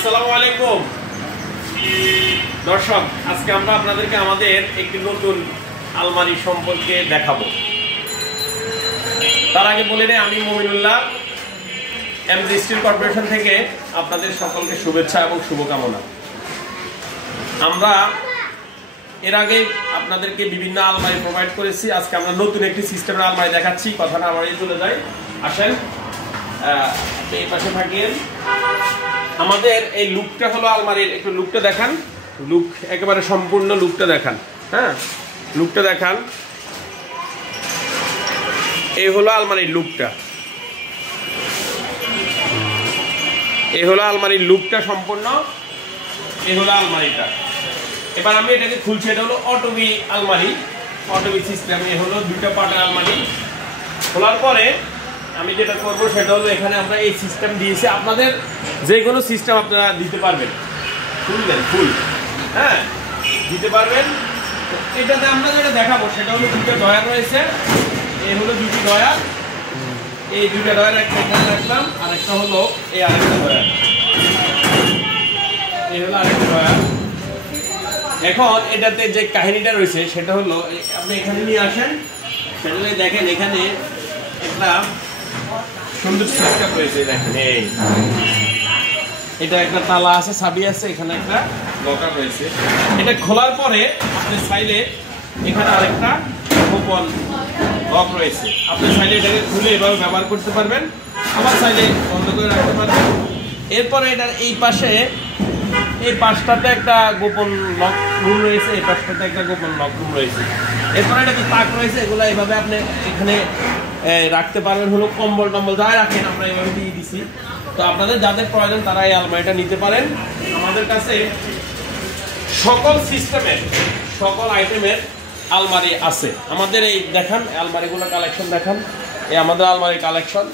আসসালামু আলাইকুম দর্শক, আজকে আমরা আপনাদেরকে আমাদের একটি নতুন আলমারি সম্পর্কে দেখাবো। তার আগে বলে নেই, আমি মমিনুল্লাহ, এমজি স্টিল কর্পোরেশন থেকে আপনাদের সকলকে শুভেচ্ছা এবং শুভকামনা। আমরা এর আগে আপনাদেরকে বিভিন্ন আলমারি প্রোভাইড করেছি। আজকে আমরা নতুন একটি সিস্টেমের আলমারি দেখাচ্ছি। কথা না বাড়িয়ে চলে যাই, আসেন এই পাশে থাকেন। আমাদের এই লুকটা হলো আলমারির, একটু লুকটা দেখান, লুক একেবারে সম্পূর্ণ লুকটা দেখান। হ্যাঁ, লুকটা দেখান। এই হলো আলমারির লুকটা, এই হলো আলমারির লুকটা সম্পূর্ণ, এই হলো আলমারিটা। এবার আমি এটাকে খুলছি। এটা হলো অটোবি আলমারি, অটোবি সিস্টেম। এই হলো দুইটা পার্টের আলমারি। খোলার পরে আমি যেটা করবো সেটা হলো, এখানে আমরা এই সিস্টেম দিয়েছি। আপনাদের যে কোনো সিস্টেম আপনারা দিতে পারবেন, খুলবেন ফুল, হ্যাঁ দিতে পারবেন। এটাতে আমরা যেটা দেখাবো সেটা হলো দুটো ডয়ার রয়েছে। এই হলো দুটি ডয়ার, এই দুইটা ডয়ার একটা এখানে রাখলাম, আর একটা হলো এই আরেকটা ডয়ার, এই হলো আরেকটা ডয়ার। এখন এটাতে যে কাহিনীটা রয়েছে সেটা হলো, আপনি এখানে নিয়ে আসেন, সেটা দেখেন এখানে একটা সুন্দর সিস্টেম রয়েছে। দেখেন এটা একটা তালা আছে, চাবি আছে, এখানে একটা লকার রয়েছে। এটা খোলার পরে আপনি চাইলে এখানে আরেকটা গোপন লক রয়েছে। আপনি চাইলে এটাকে খুলে এভাবে ব্যবহার করতে পারবেন, আবার চাইলে বন্ধ করে রাখতে পারবেন। এরপরে এটার এই পাশে, এই পাশটাতে একটা গোপন লক রুম রয়েছে, এই পাশটাতে একটা গোপন লক রুম রয়েছে। এরপরে এটা কি তাক রয়েছে, এগুলো এইভাবে আপনি এখানে রাখতে পারবেন। হলো কম্বল টম্বল যাই রাখেন, আমরা এইভাবে দিয়ে দিছি। তো আপনাদের যাদের প্রয়োজন তারা এই আলমারিটা নিতে পারেন। আমাদের কাছে সকল সিস্টেমের, সকল আইটেমের আলমারি আছে। আমাদের এই দেখান আলমারিগুলো কালেকশন দেখান, এই আমাদের আলমারি কালেকশন।